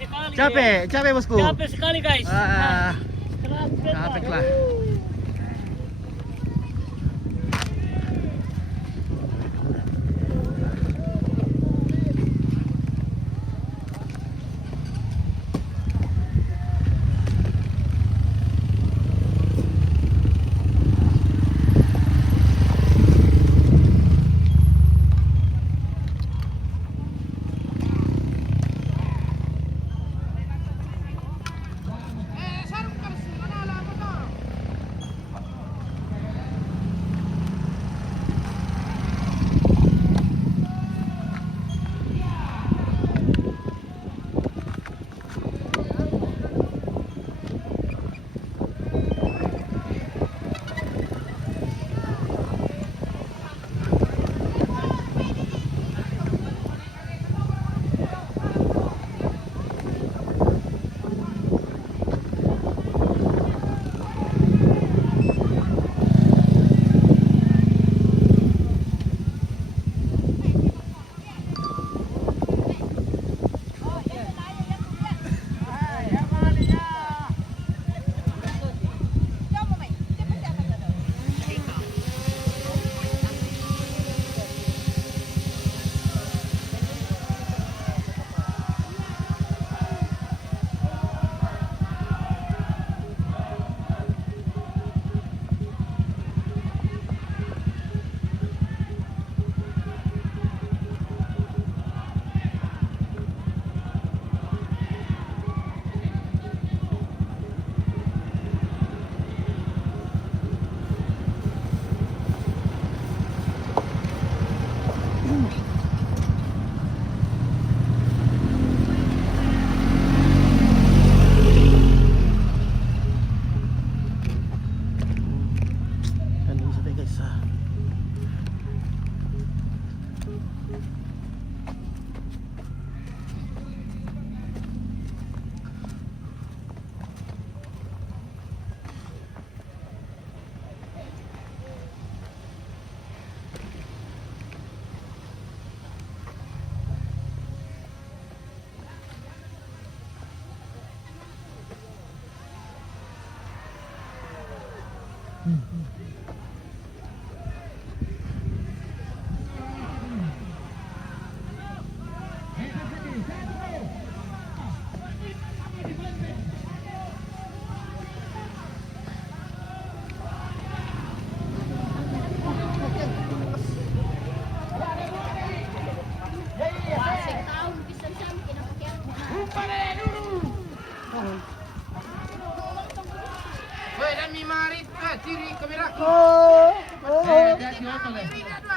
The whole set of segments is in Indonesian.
sekali. Capek bosku. Capek sekali guys. Capek lah.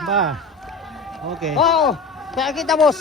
Ba. Oke. Oh, kayak kita bos.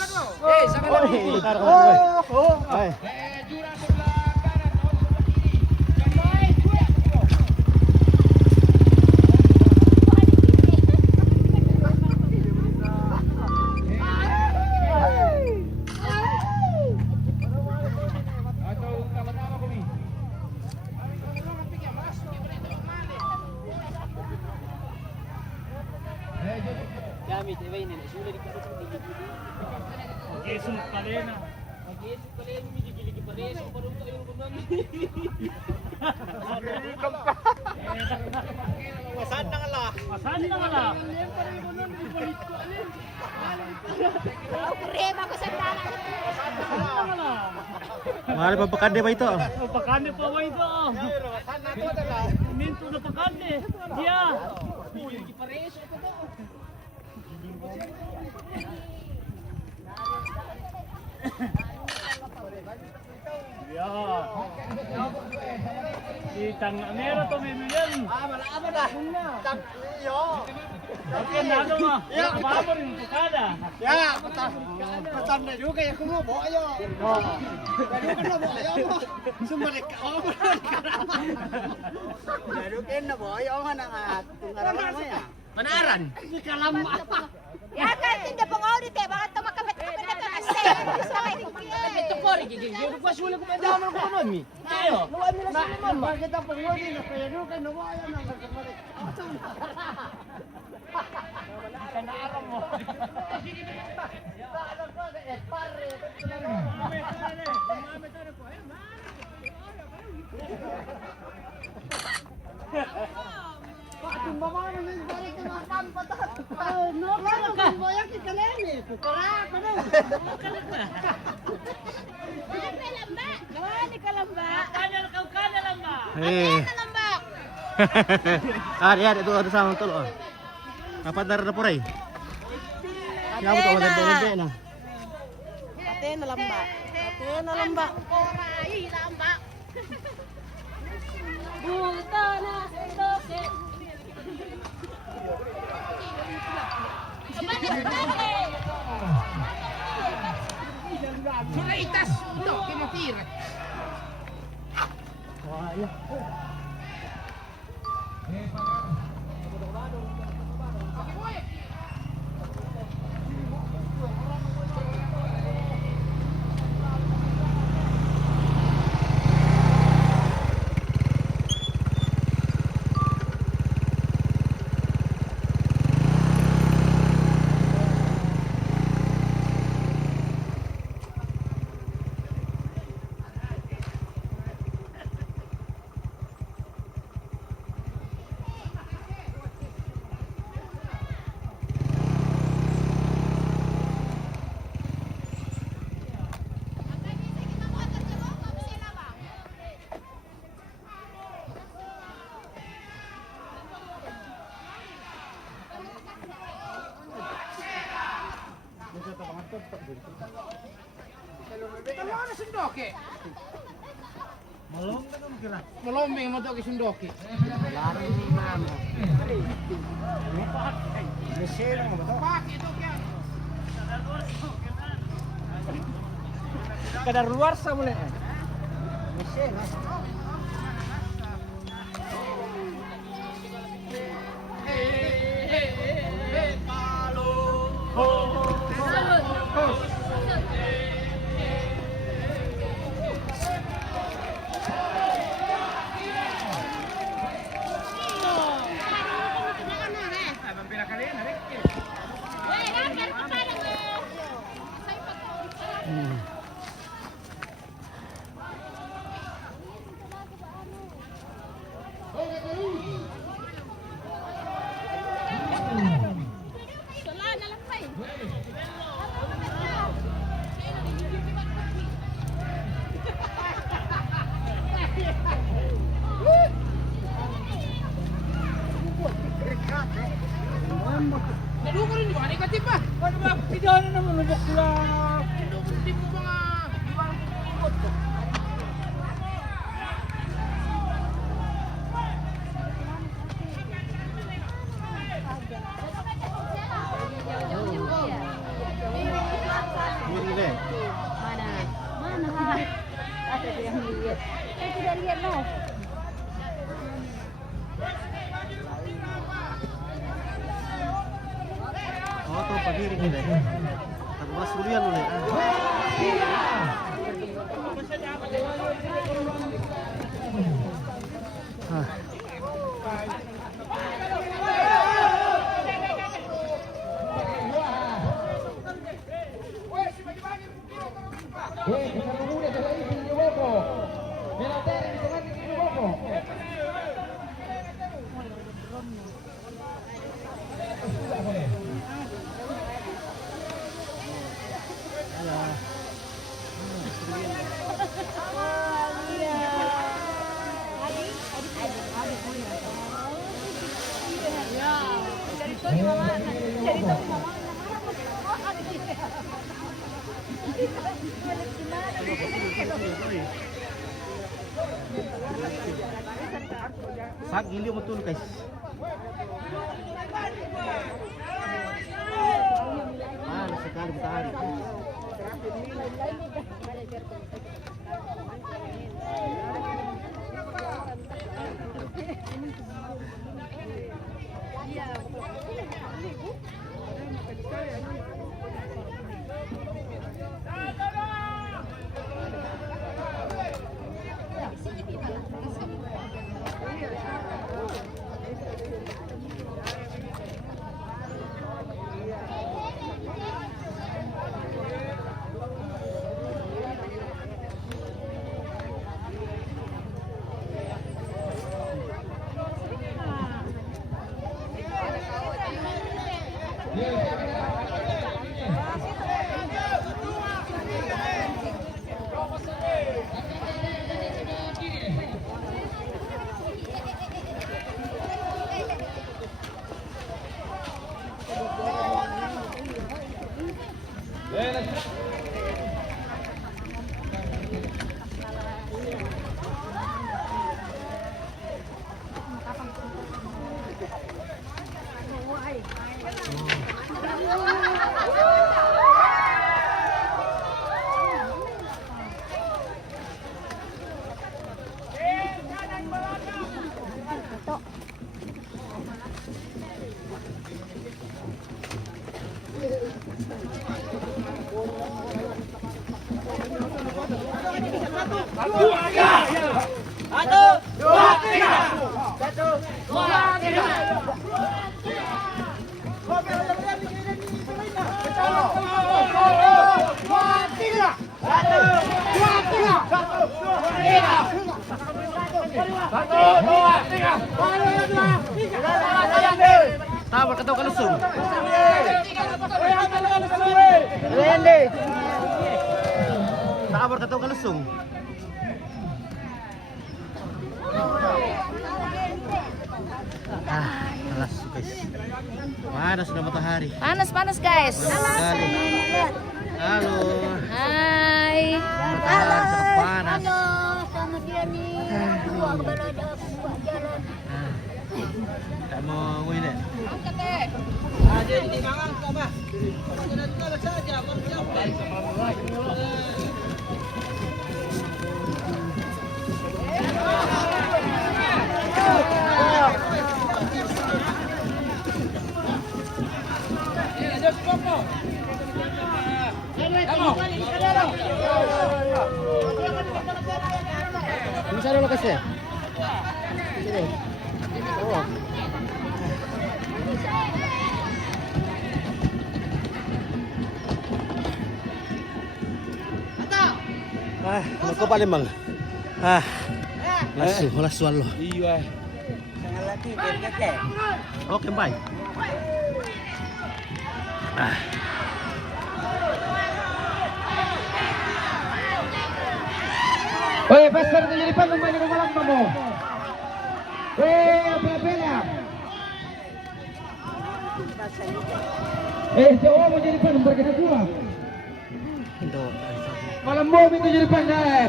Mahal pa pakande ba ito? Pakande pa ba ito? Minto na pakande. Dia. Itang meron to may million. Malama dah. Yo. Oke, nado mo. Ya, babor yung tukada. Ya, pesan juga ya kuno bawa yo. Baru kena bawa yo. Sumbalik ka oh. Baru kena bawa yo manangat. Tungaran mo ya. Manaran. Di kalam apa? Ya kan tidak pengaudit ya, bakal tumakapit-kapit na kasi. Gusto kayo higit. Ito po rin gigil. Ko sulit ko madama ko no mi. Tayo. Luwan nila sa mama. Kita pengaudit na pero kay nawa yo nang balik. Kanaram mo. Sige na. Paano ko? Pare. Bakit mama naman balik na makan patat? No, ka. Mo yan kikaleni. Kukara ka na. Ate lamba. Gawani ka lamba. Kanal kau kanal lamba. Eh. Ate lamba. Yan, ito sa mga tolo. Dapat na po rin. Yan mo ito, maganda na. Ate na lamba. Ate na lamba. Koray lamba. Buta na toke. Sulaitas ito, kinatira. Wala. Kalau ada sundoke. Malong ka naman kira. Melombeng mo daw sundoke. Lari ni mama. Mesero mo ba? Pak itu kan. Kadar luar sa boleh. Mesero. Weh, hampir ke sana mo. Sala na lang pa eh. Nadugo rin di ba? Negatif ba? Ano ba? Tidak na naman lubok lang. Nadugo din mo mga iwan ko. Hindi rin. Mana? Mana? Ada yang lihat. Saya tidak lihat no. Oh, ito, pag-iring nila. Tagwas ko yan ulit. Sak giliw mo tulog guys. Sekali matahari. Tawar ka daw kalusong. Tawar ka daw kalusong. Alas guys. Panas na matahari. Panas guys. Halo. Halo. Hai. Matahari sa panas. Sama dia nih. Dua kepala ada buat jalan. Tak mau ini. Bisa dulu kasih. Sini. Oh. Ako pa limang. Walas walo. Iya. Sangat lagi kete. Oke, bye. Oye, pasar de Jeripan lumayan ng walang mo. Pela. Si Omo Jeripan berkata dua. Indo. Malam mo itu Jeripan dah.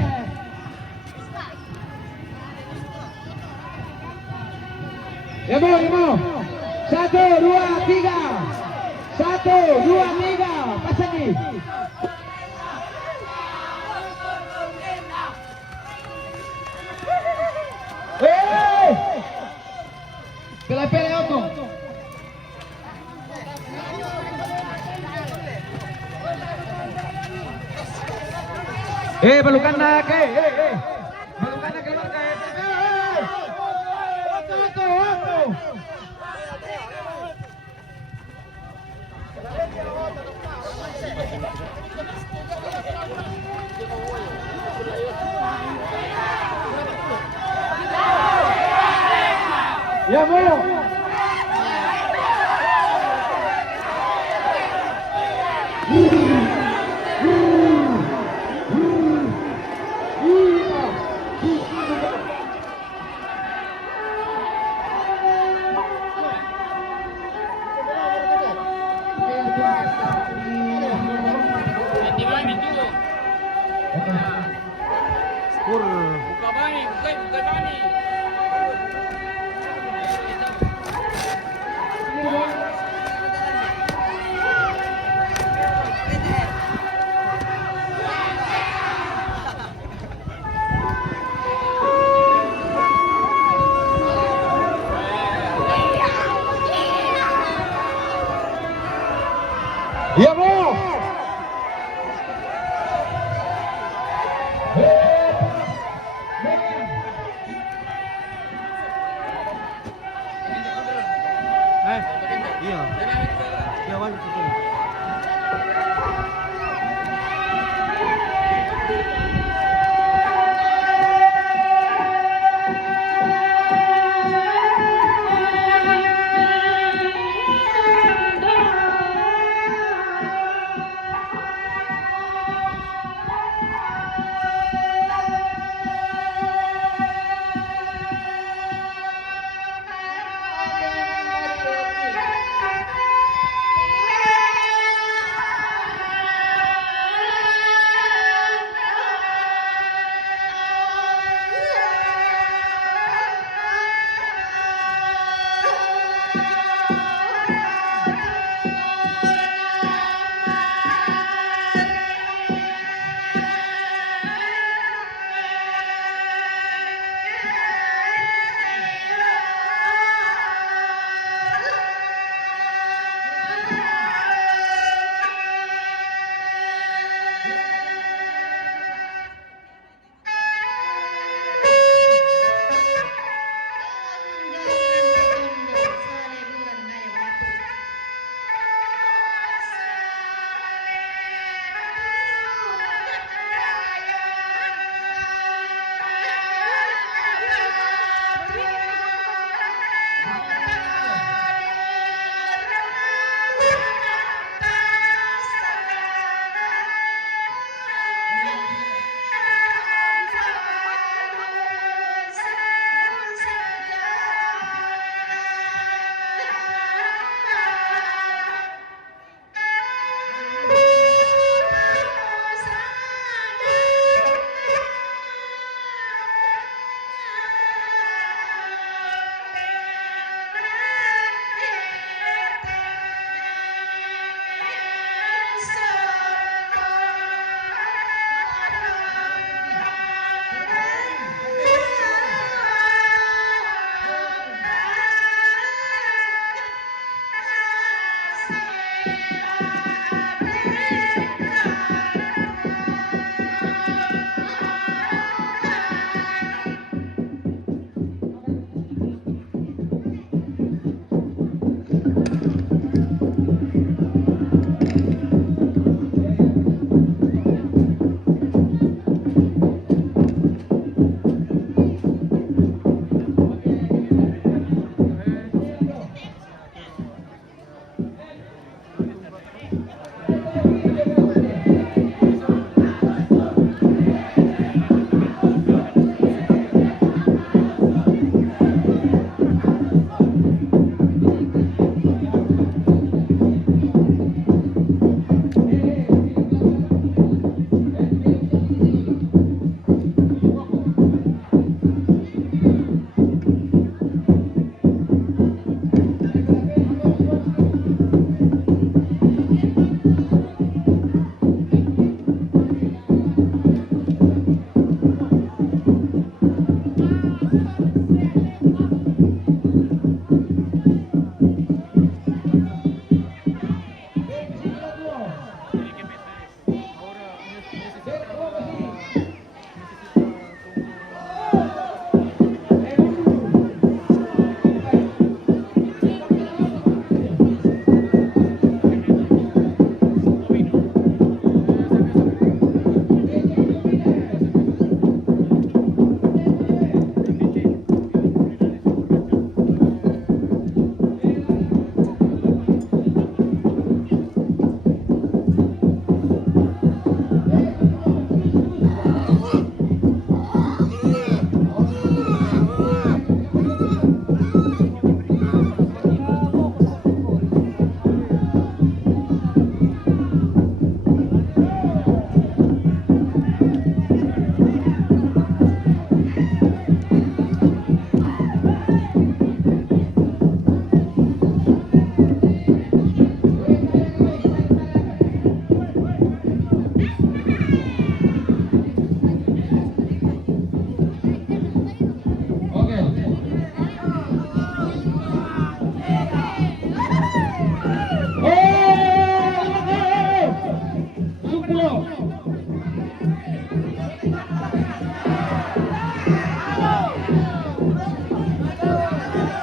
Ya mau. 1, 2, 3. 1, 2, 3. Pasang ni. Pela Omo. Balukan nak, balukan nak keluar Oto. Ya mau. Pur. Buka bani, buka bani.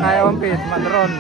Kaya umpit, madron.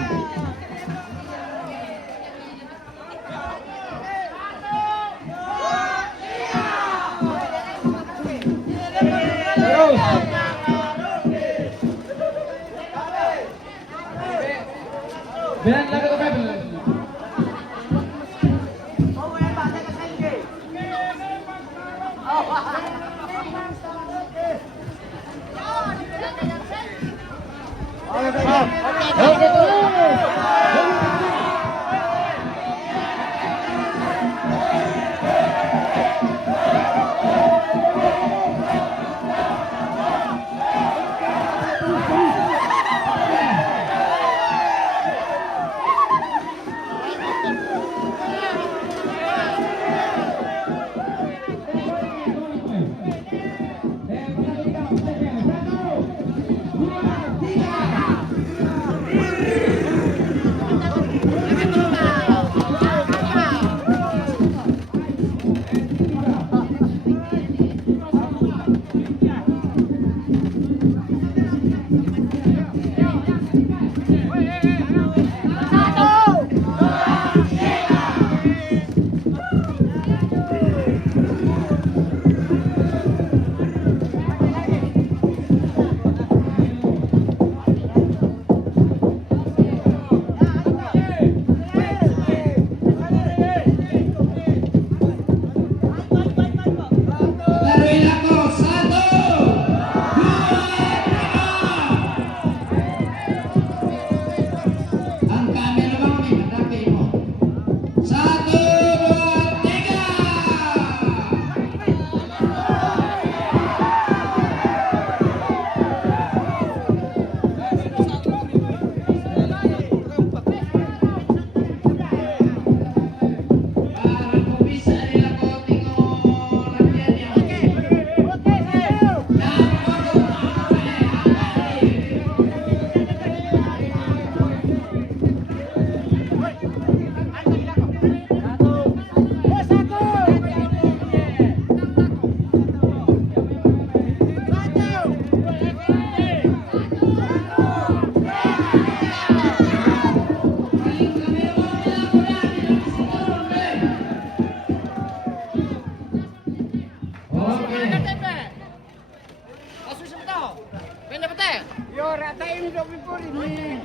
Yo, ratain hidup ibu ini.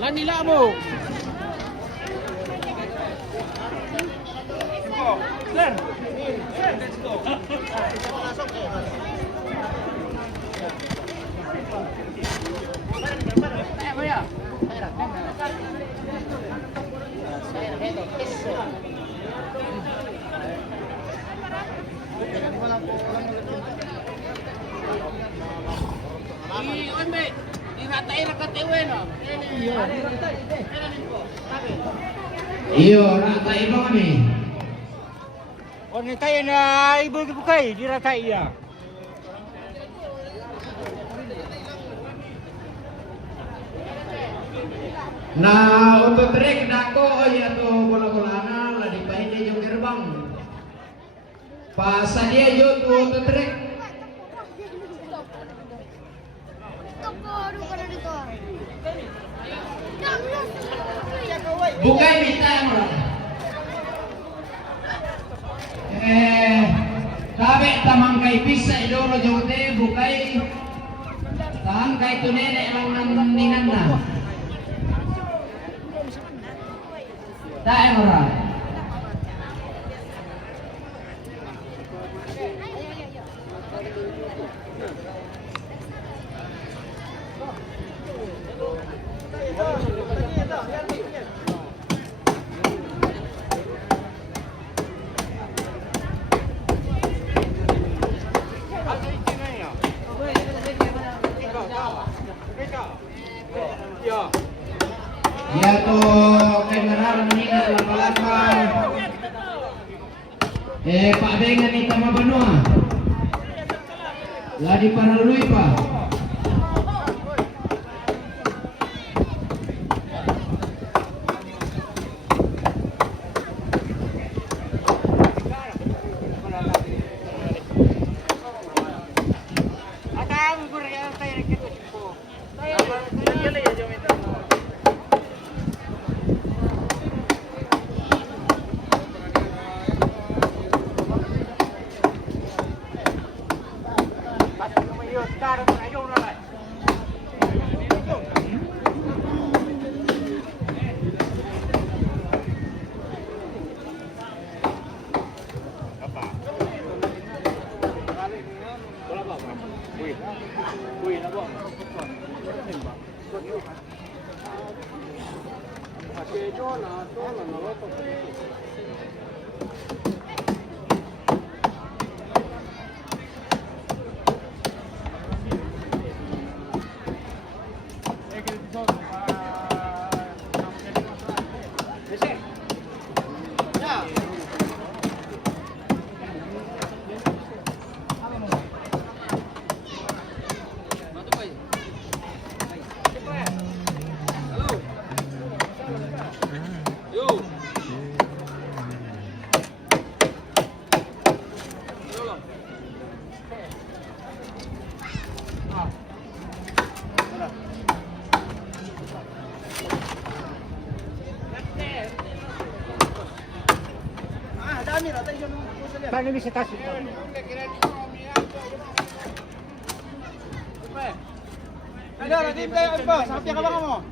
Alam nila mo. Sir. Let's go. Iyo, ratain mo kami. O ni tayo na ibu bukay, diratai ya. Na utotrek na ko ya to bola-bolana la dipainde yung gerbang. Pasadia yo to utotrek. Bukai minta mo. Tabe tamang kay pisa idolo jote bukai. Tahan kay tunene lang nang ningan na. Tae mora. Ya to kay nararam nina lapalapan. Pak Bengan ni tama banua. Ladi paralui pa. Paano bisa tas ito? Ada, nanti tayo ba? Sabi ka ba mo?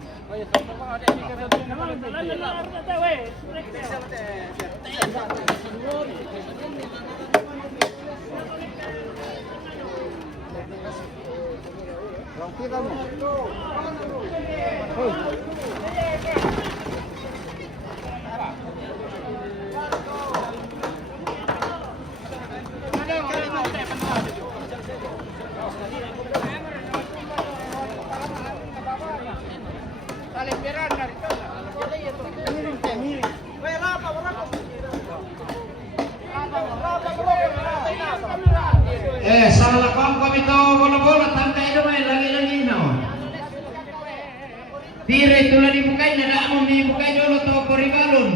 Salah kong kami to bola-bola tangkay naman lagi-lagi na. Tire tulad di bukay na daamon di bukay dulu to poribalon.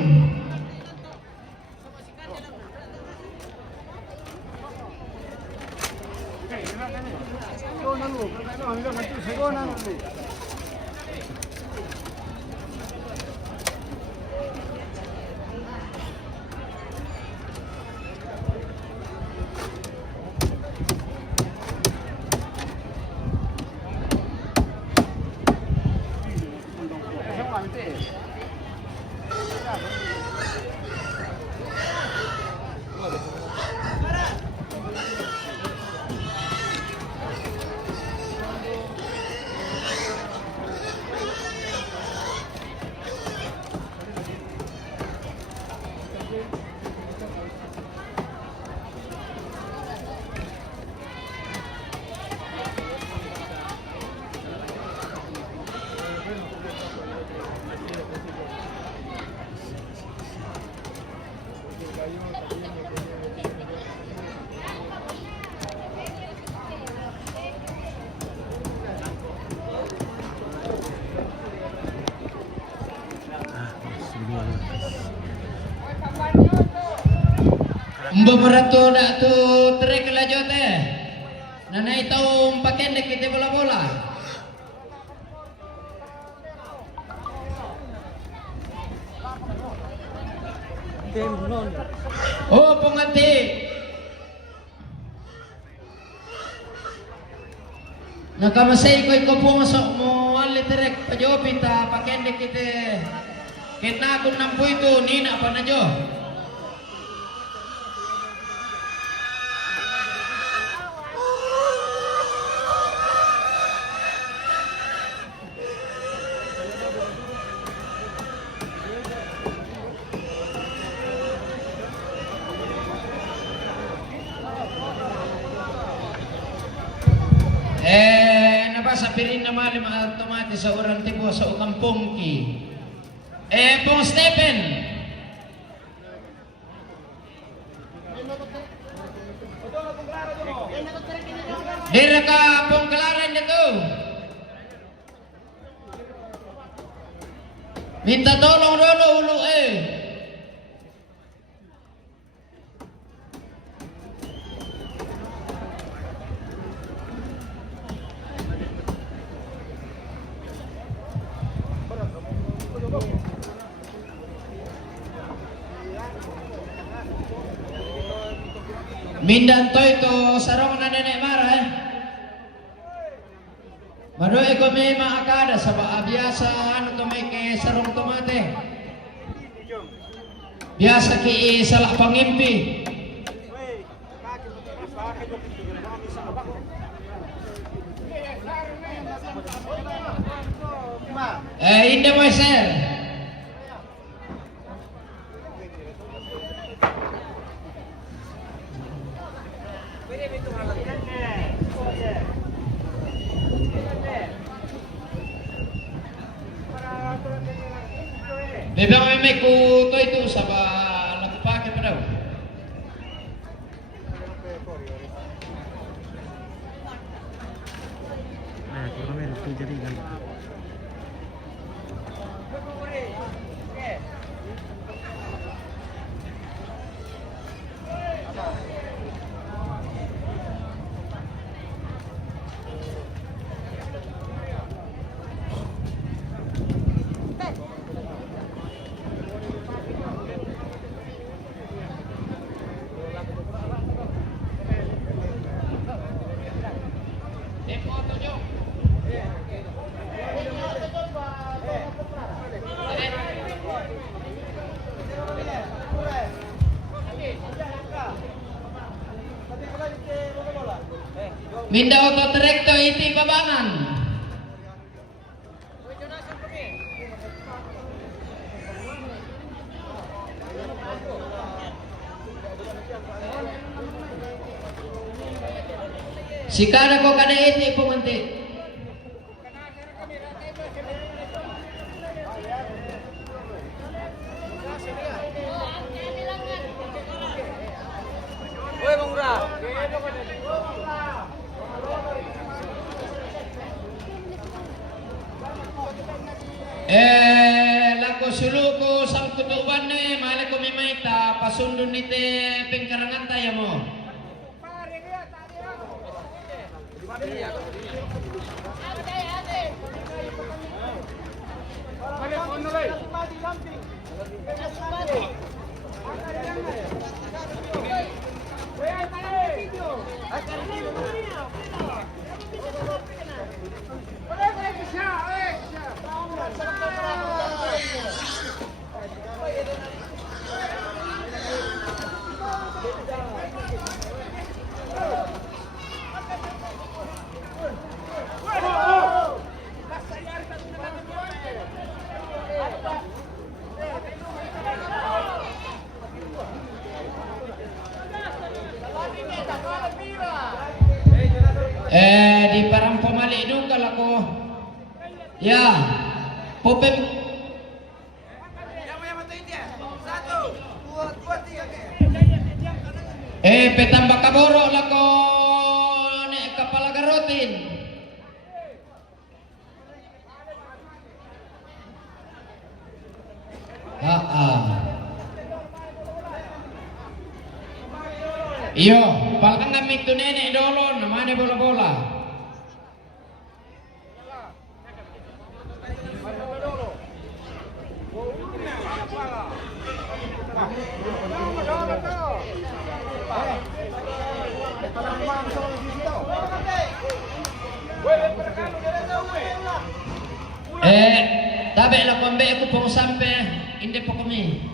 Mbabarato na to trek la jote. Nanay taong pakendek kita bola-bola. Oh, pengati. Nakamasay ko iko po mo aliterek pajopita pakendek kita. Kita kung nampu itu nina pa na jo. Napasapirin na malim otomatis sa urang tipo sa ukampongki. Pong Stephen. Dira ka pong kalaran nito. Minta tolong dulu ulu Mindan to ito sarong na nenek mara Madoy ko may maakada sa biasa ano to may kay sarong tomate. Biasa ki salah pangimpi. Hindi mo sir. may kuto itu sa lagpake pa daw. Nah, turnamen itu jadi kan. Minda auto direkto iti babangan. Sikana ko kada iti pumanti. Lako suluko sang kutuban ne mali ko mimaita pasundon nite pengkarangan tayo mo. Di parang pamali doon kalako. Ya, popem. Petambak kaboro lako ne kapalagarotin. Iyo, palang ngamit to nene dolon, namanya bola-bola. Tabi lang pambe ako pong sampe, hindi po kami.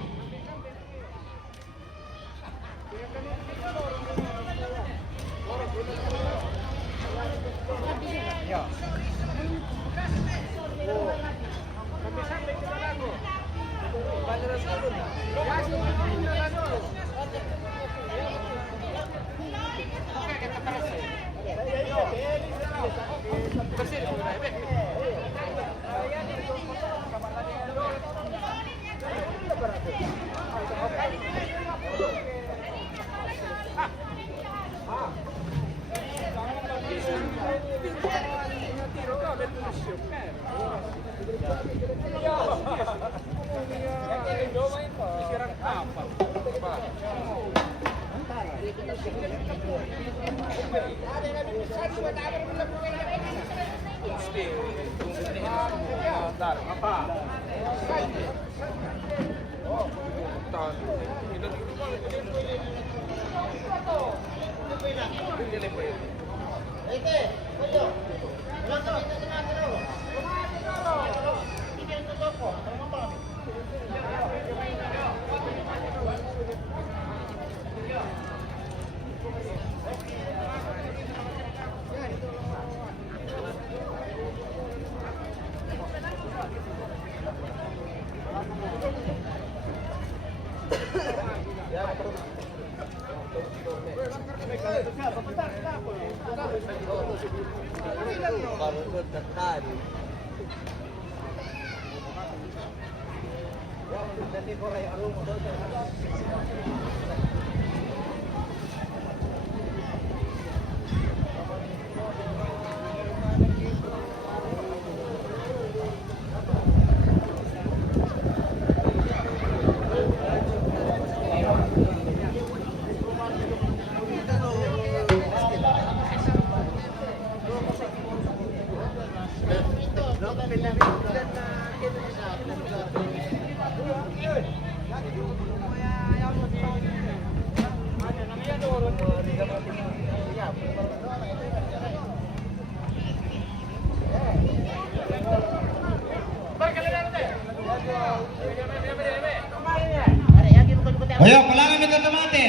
Ayo, kalangan itu tomate.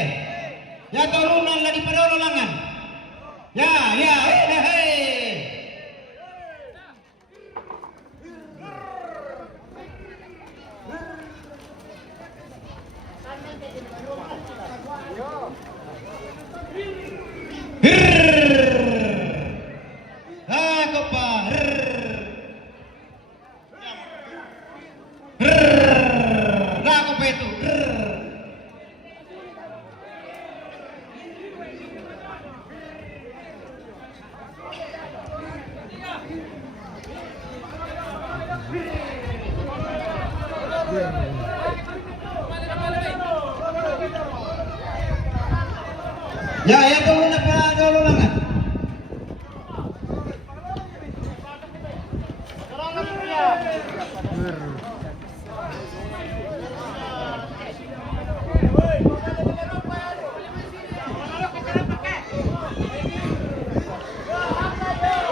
Ya turunan lagi pada ulangan. Ya, hei. Aku pa. Aku pa itu. Ya, itu na pa dulu lang.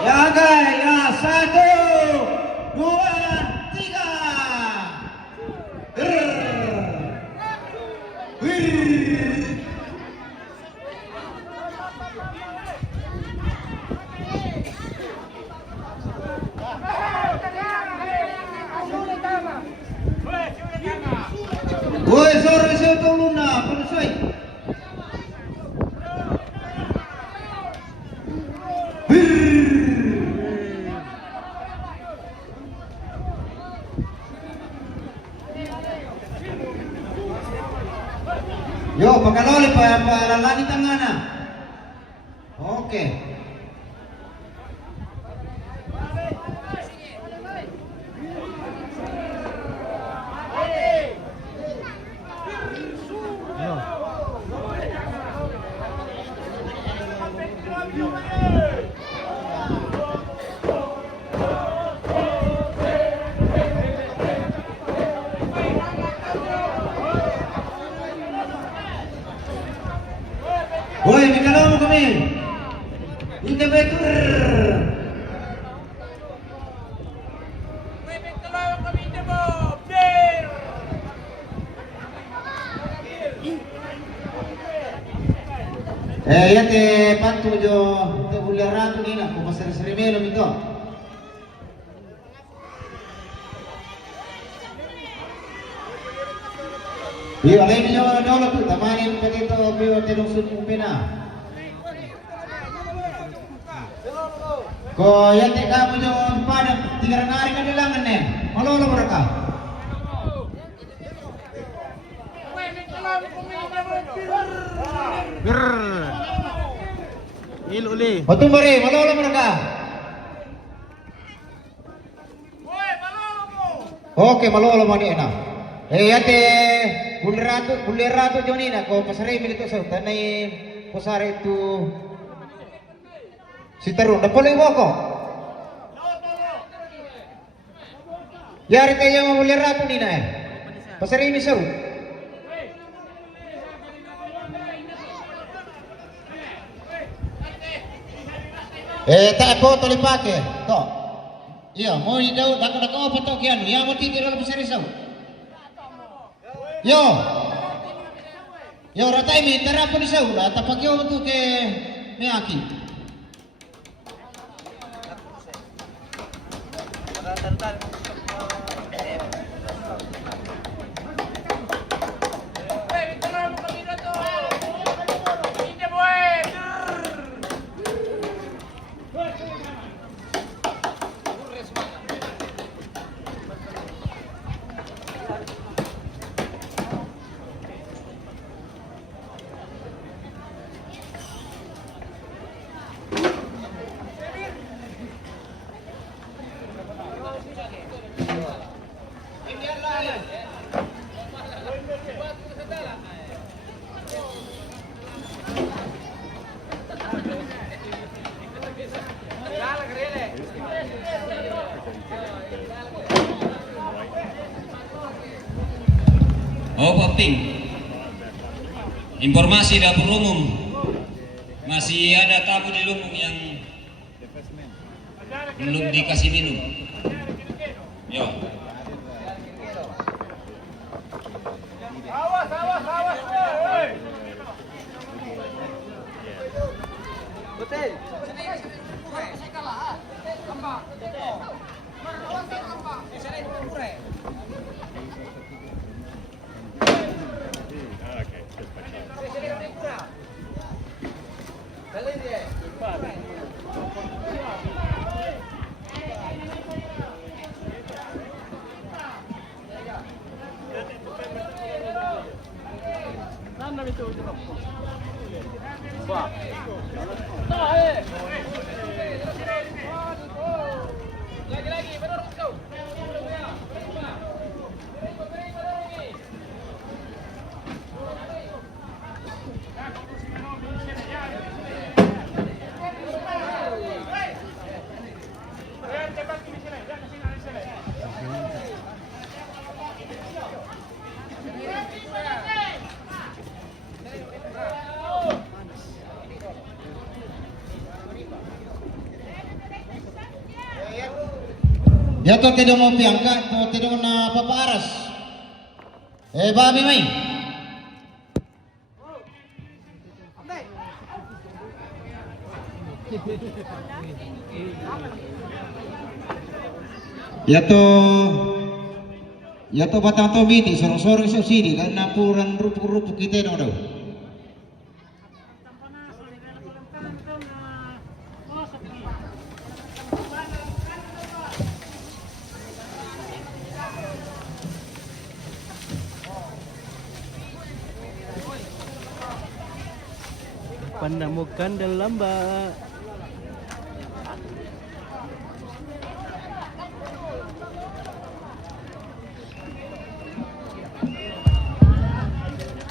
Ya, guys, ya 1, 2, 3. Woi, sore saya tolong na, penuh. Yo, pakaloli pa lalani tangana. Oke. Woi, mikalamu kami. Ika betul. Ya te pantu jo te bulerato ni na ko pasar seremelo mito. Iyo, alay niyo dolo tu tamanin pa dito biyo tinong pina. Ko yate kamu jo pada tigarangari ka nilangan ne. Malolo mereka. Iluli. Matumbari, malolo mereka. Oke, malolo mo ni ina. Yate bulerato jonina ko pasare milito sa tanay posare tu si tarun na pala ko. Yari tayo mga bulerato nina pasare mi sa tak po tolipake to. Iya, mau ni daw dako apa to kian. Ya mo titir la pasare sa. Yo ratai mi tara po ni sa ula tapakyo mo to ke meaki. Oping. Informasi dapur umum, masih ada tamu di Lumbung yang belum dikasih minum. Yo. Ya to tidak mau piangka, to tidak na paparas. Babi mai. Ya to batang to miti sorong-sorong subsidi kan napuran rupu-rupu kita no daw. Pandamukan dalam lamba.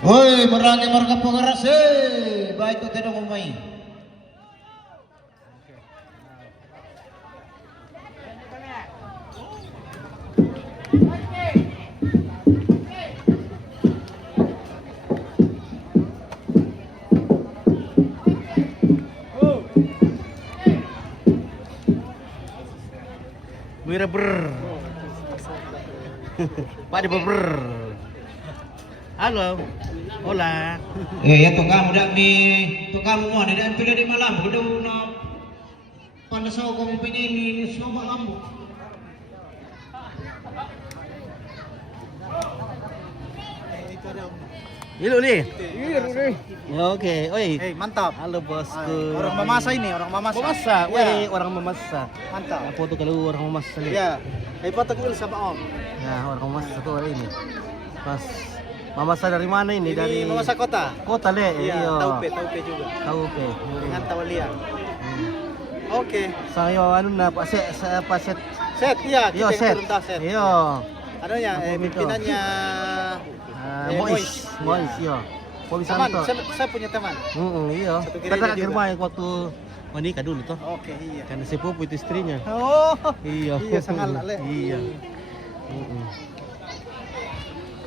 Oi, meragi marga pengeras, baik itu tidak mau main. Wira ber. Padi ber. Halo. Hola. Ya to kamu dak ni, to kamu mau dak pilih di malam, udah na pandasau kamu pinili semua lambu. Hilo nih. Iya, udah. Oke, oi. Mantap. Halo bosku. Orang mamasa ini, orang mamasa. Memasak, Ya. weh, orang memasak. Mantap. Nah, foto kalau orang memasak nih. Ya. Foto dulu sama Om. Nah, orang memasak tuh hari ini. Pas memasak dari mana ini? Dari Ini mamasa kota. kota le. Iya, Taupe juga. Taupe. Dengan Tawalia. Oke. Saya anu na paset. Set, iya, Yo kita set. yang turun set. Yo. Anunya, Aku gitu. pimpinannya Mois, yo. Poli teman, Santo. saya punya teman. Iya. Satu Kita gereja ke juga. rumah yang waktu menikah dulu toh. Oke, iya. Karena si Pupu itu istrinya. Oh, Iya. iya sangat le. Iya.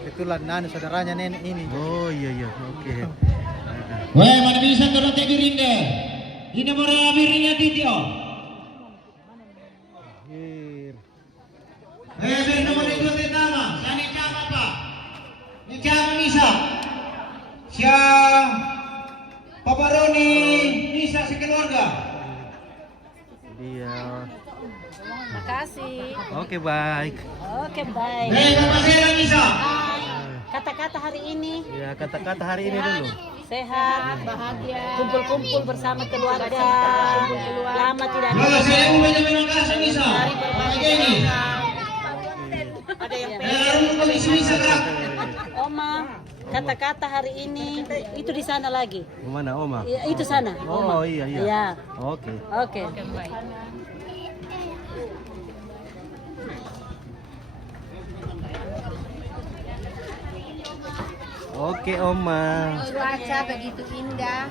Kebetulan nanu saudaranya nenek ini. Oh iya. Oke. Weh, mana bisa turun te birinde. Ini mora birinya titio. Bir nomor itu nama, sani cama apa? Ni cama Nisa. Siang Papa Roni Nisa sekeluarga. Dia. Makasih. Oke, baik. Oke, baik. Papa Sela Nisa. Kata-kata hari ini Ya, kata-kata hari ini dulu. sehat, bahagia, kumpul-kumpul bersama keluarga. Lama tidak Kalau saya umumnya memang kasih Nisa. Pakai ini. ada yang Bisa gerak. Oma, kata-kata hari ini itu di sana lagi. Mana Oma? Itu sana. Oh iya. Iya. Oke. Oke. Oke, Oma. Cuaca begitu indah.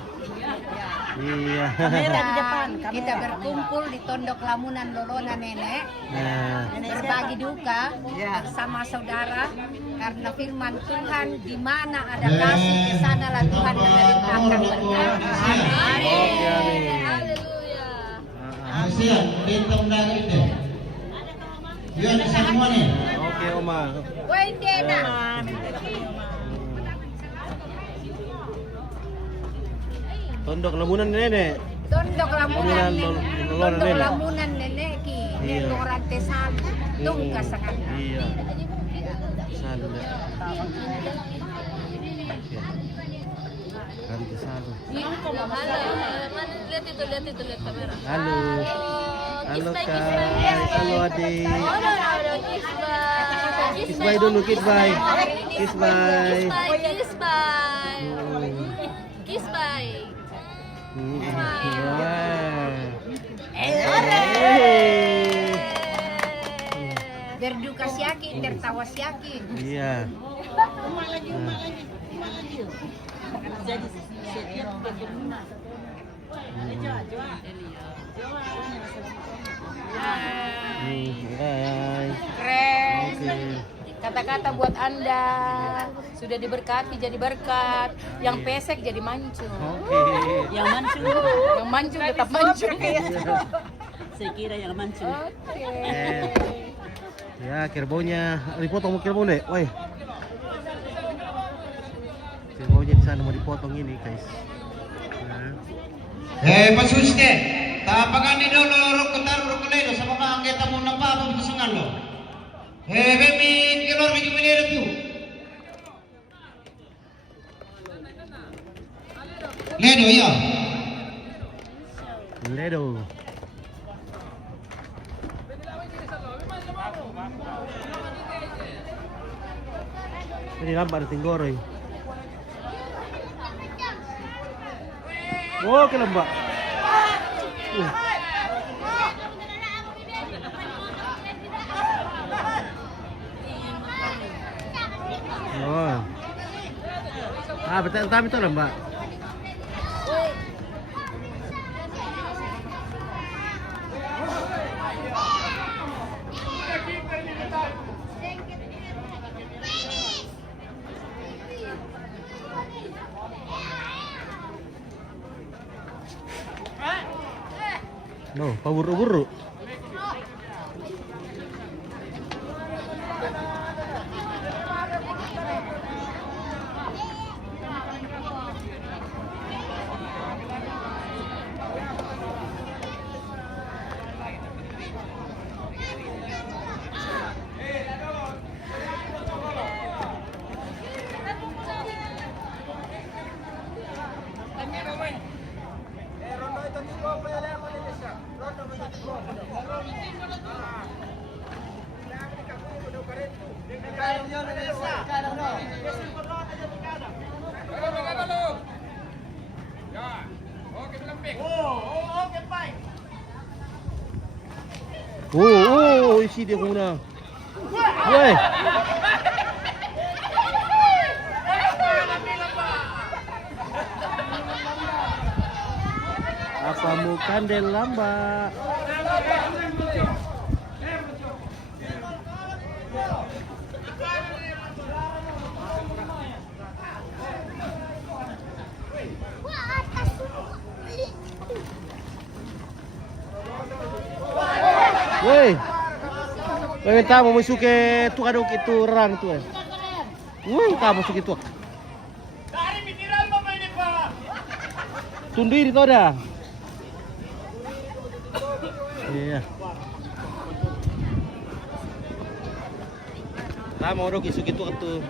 Iya. Kita berkumpul di Tondok Lamunan Lolona Nenek. Nah, Berbagi duka bersama saudara karena firman Tuhan di mana ada kasih ke sanalah Tuhan memerintahkan berkat. oke, amin. Kasihan, bentong dari itu. Yun, semua nih. Oke, Oma. Woi Dena. Tondok Lamunan Nenek. Tondok Lamunan Lolona Nenek. Lamunan Nenek ki. Iya. Orang tesan tungkas sangat. Iya. Salo deh. Ganti salo. Lihat kamera. Halo. Halo Kak. Halo adik. Kiss bye dulu, kiss bye. Kiss bye. Kiss bye. Wah. Berduka siaki, tertawa siaki. Iya. Keren. Oke. Kata-kata buat Anda sudah diberkati jadi berkat, yang pesek jadi mancung. Oke. Yang mancung tetap mancung. Saya kira yang mancung. Oke. Ya, kerbaunya dipotong mau kerbau deh, woi. Kerbaunya di sana mau dipotong ini, guys. Nah. Pak Suste, tapakan ni dulu rok ketar rok kelelo sama mga kita mo na pa pabusungan lo. Bemi kelor mi jumenera tu. Ledo ya. Ledo. Ini lambat tinggoroy. Oh, kelembak. Oh. Ah, betul itu lah, Mbak. No, paburu-buru. Oh, isi dia muna. Woi. Apa mu kandel lamba? Woi. Kau tahu mau suke tu kadok itu rang tu eh. Woi, tahu suke tu. Dari pikiran Bapak ini, Pak. Tundir itu ada. Iya. Tahu mau dok isu gitu tu.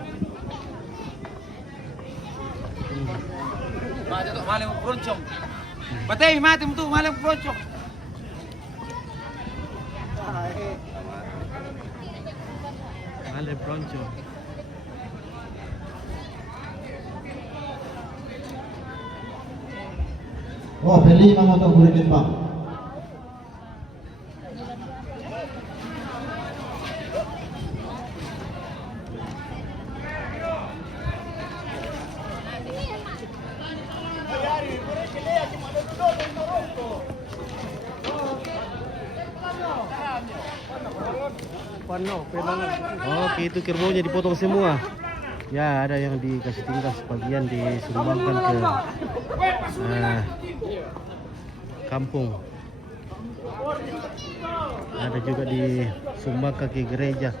Mati tu malam peroncong. Batay mati tu malam peroncong. Ale pronto. Oh, beli mama tu kulit Pak. Oke, itu kerbaunya dipotong semua. Ya, ada yang dikasih tinggal sebagian disumbangkan ke kampung. Ada juga disumbangkan ke gereja,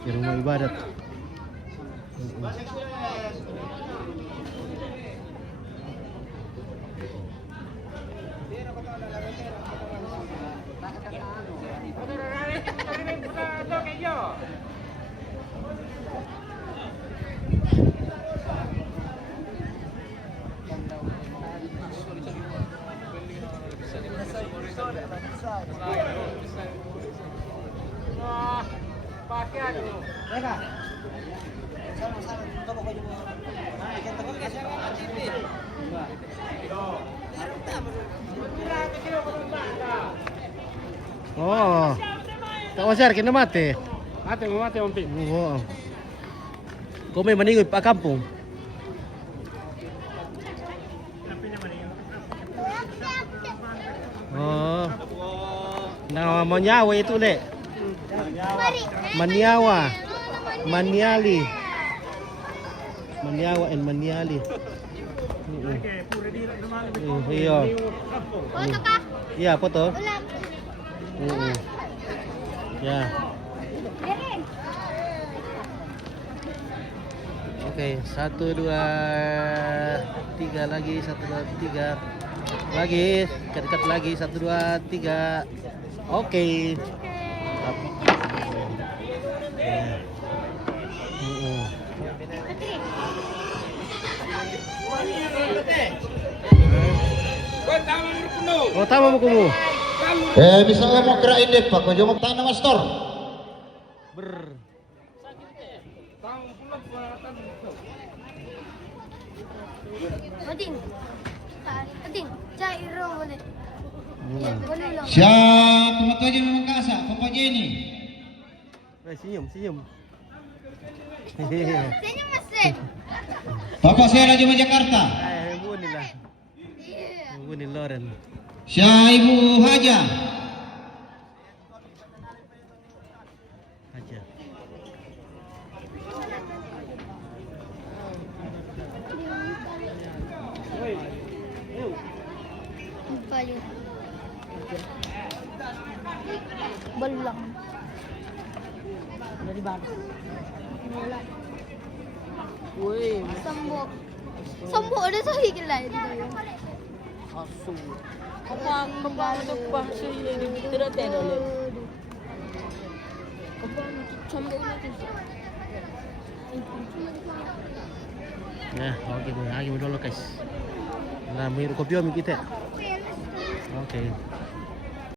ke rumah ibadat. Oh, tak wajar kena mati. Mati Ompit. Oh. Kau main meninggal pak kampung. Oh. Nama Manyawa itu, Dek. Maniawa. Maniali. Maniawa and Maniali. Iya. Iya, foto. Ya. Oke, 1, 2, 3 lagi, 1, 2, 3 lagi, dekat lagi, 1, 2, 3. Oke. Oh, tama mo kumu. Bisa ngomong gerak ini Pak, kau jomok tanah master. Siap, Tumat aja memang kasa, Papa Jenny. Senyum. Senyum masih. Papa saya lagi Jakarta. Buni Loren. Siap Ibu Haja. Belang. Dari mana? Woi, Sambo ada sahi kelai itu. Asu. Kepang sih ini tidak ada. Kepang sambo itu. Nah, oke, lagi dulu guys. Nah, mir kopi kita. Oke.